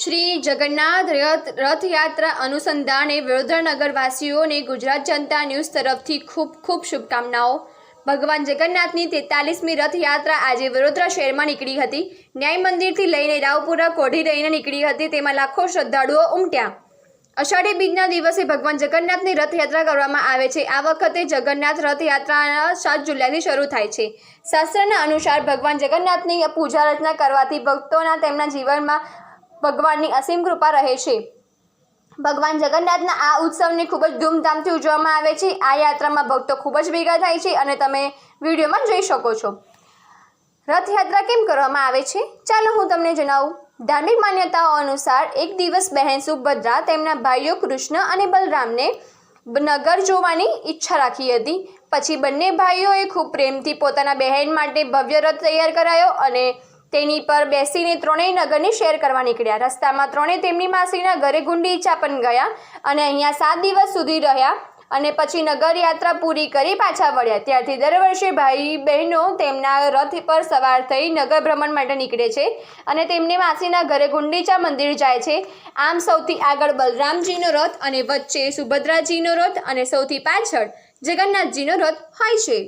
શ્રી જગન્નાથ રથયાત્રા અનુસંધાને વડોદરાનગરવાસીઓને ગુજરાત જનતા ન્યૂઝ તરફથી ખૂબ ખૂબ શુભકામનાઓ। ભગવાન જગન્નાથની 43મી રથયાત્રા આજે વડોદરા શહેરમાં નીકળી હતી। ન્યાય મંદિરથી લઈને રાવપુરા કોઢી રહીને નીકળી હતી। તેમાં લાખો શ્રદ્ધાળુઓ ઉમટ્યા। અષાઢી બીજના દિવસે ભગવાન જગન્નાથની રથયાત્રા કરવામાં આવે છે। આ વખતે જગન્નાથ રથયાત્રા 7 જુલાઈથી શરૂ થાય છે। શાસ્ત્રના અનુસાર ભગવાન જગન્નાથની પૂજા અર્ચના કરવાથી ભક્તોના તેમના જીવનમાં ભગવાનની અસીમ કૃપા રહે છે। ભગવાન જગન્નાથના આ ઉત્સવને ખૂબ જ ધૂમધામથી ઉજવવામાં આવે છે। આ યાત્રામાં ભક્તો ખૂબ જ ભેગા થાય છે અને તમે વિડીયોમાં જોઈ શકો છો। રથયાત્રા કેમ કરવામાં આવે છે ચાલો હું તમને જણાવું। ધાર્મિક માન્યતાઓ અનુસાર એક દિવસ બહેન સુભદ્રા તેમના ભાઈઓ કૃષ્ણ અને બલરામને નગર જોવાની ઈચ્છા રાખી હતી। પછી બંને ભાઈઓએ ખૂબ પ્રેમથી પોતાના બહેન માટે ભવ્ય રથ તૈયાર કરાયો અને તેની પર બેસીને ત્રણેય નગરની શેર કરવા નીકળ્યા। રસ્તામાં ત્રણેય તેમની માસીના ઘરે ગુંડીચા પણ ગયા અને અહીંયા 7 દિવસ સુધી રહ્યા અને પછી નગર યાત્રા પૂરી કરી પાછા વળ્યા। ત્યારથી દર વર્ષે ભાઈ બહેનો તેમના રથ પર સવાર થઈ નગર ભ્રમણ માટે નીકળે છે અને તેમની માસીના ઘરે ગુંડીચા મંદિર જાય છે। આમ સૌથી આગળ બલરામજીનો રથ અને વચ્ચે સુભદ્રાજીનો રથ અને સૌથી પાછળ જગન્નાથજીનો રથ હોય છે।